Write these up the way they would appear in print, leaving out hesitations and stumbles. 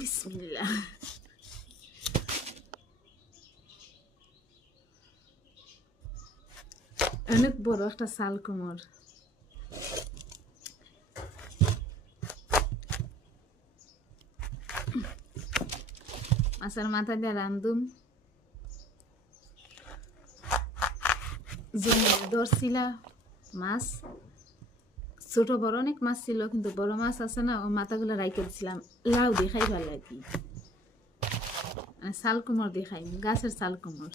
বিসমিল্লাহ। অনেক বড় একটা শাল কোমর। মাছের মাথা দিয়ে রান্ধুম। ধরছিলা মাছ, ছোট বড় অনেক মাছ ছিল, কিন্তু বড় মাছ আছে না, ও মাথাগুলো রাইখে দিছিলাম। লাউ দিয়ে খাই ভালো লাগে, মানে শাল কোমর দিয়ে খাই, গাছের শাল কোমর।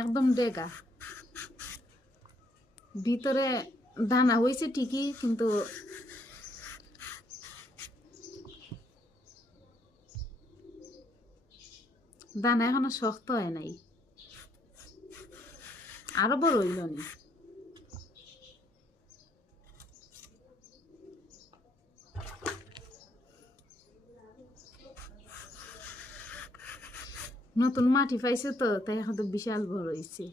একদম ডেগা, ভিতরে দানা হয়েছে ঠিকই, কিন্তু দানা এখনো শক্ত হয় নাই, আরো বড় হইল নি। নতুন মাটি পাইছে তো, তাই এখন তো বিশাল বড় হয়েছে।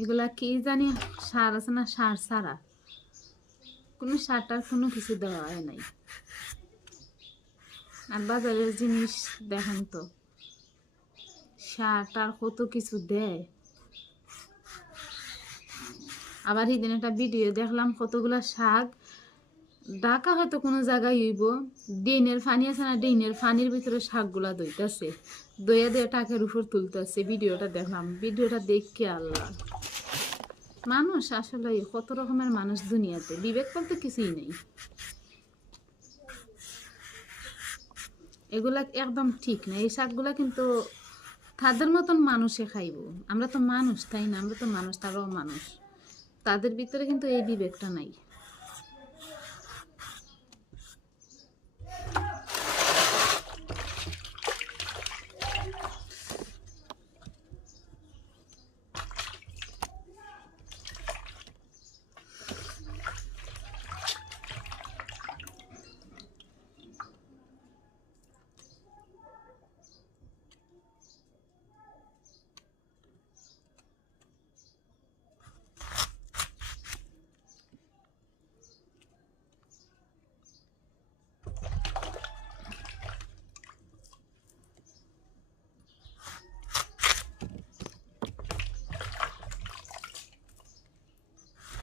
এগুলা কি জানি সার আছে না, সার ছাড়া, কোনো সারটার কোনো কিছু দেওয়া হয় নাই। আর বাজারের জিনিস দেখেন তো, সার টার কত কিছু দেয়। আবার এই দিন একটা ভিডিও দেখলাম, কতগুলা শাক ঢাকা হয়তো কোনো জায়গায় হইব, ড্রেনের পানি আছে না, ড্রেনের পানির ভিতরে শাকগুলা দইতেছে, দইয়া দিয়ে টাকের উপর তুলতেছে। ভিডিওটা দেখলাম, ভিডিওটা দেখে আল্লাহ, মানুষ আসলে কত রকমের মানুষ দুনিয়াতে, বিবেক বলতে কিছুই নেই। এগুলা একদম ঠিক না, এই শাকগুলা কিন্তু তাদের মতন মানুষে খাইব। আমরা তো মানুষ, তাই না? আমরা তো মানুষ, তারাও মানুষ, তাদের ভিতরে কিন্তু এই বিবেকটা নাই।